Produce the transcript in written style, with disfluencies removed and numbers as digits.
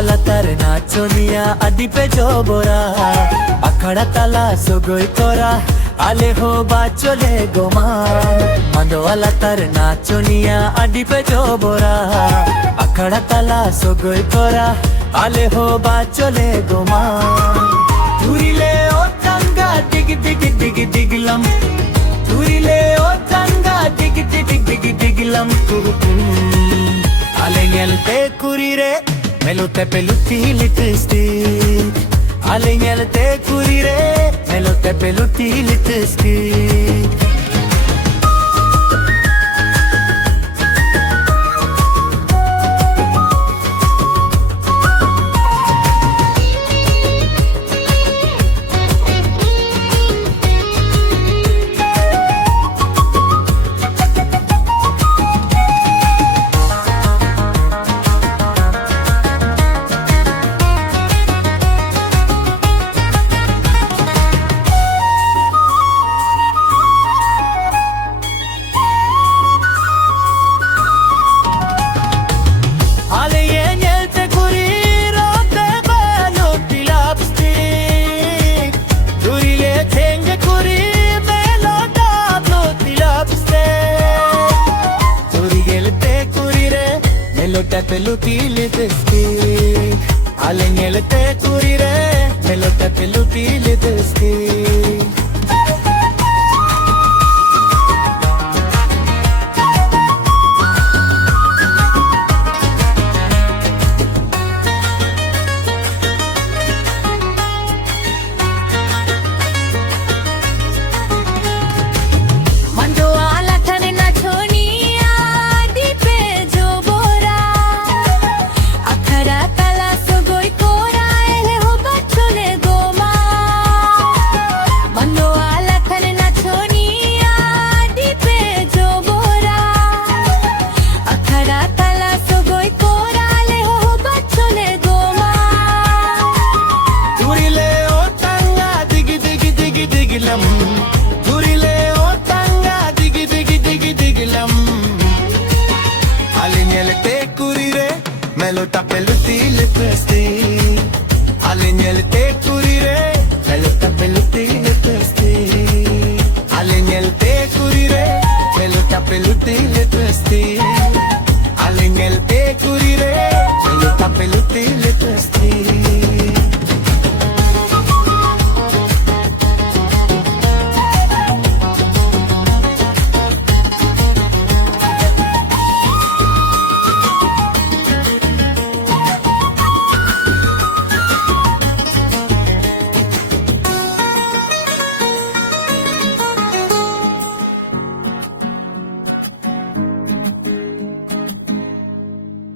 वाला तार नाचनिया आदि पे जो बोरा अखड़ा ताला सुगोई तोरा आले हो बाचोले गोमा मंदो वाला तार नाचनिया आदि पे जो बोरा अखड़ा ताला सुगोई तोरा आले हो बाचोले गोमा तुरिले ओ तंगा दिग दिग दिग दिगलम तुरिले ओ तंगा दिग दिग दिग दिगलम Aleñelte curire, melote peluti litstick. Aleñelte curire, melote peluti litstick. Melote peluti litstick. Aleñelte curire, melote peluti litstick. Turile o tanga digi digi digi digilam Aleñelte curire melota peluti litstick Aleñelte curire melota peluti litstick Aleñelte curire melota peluti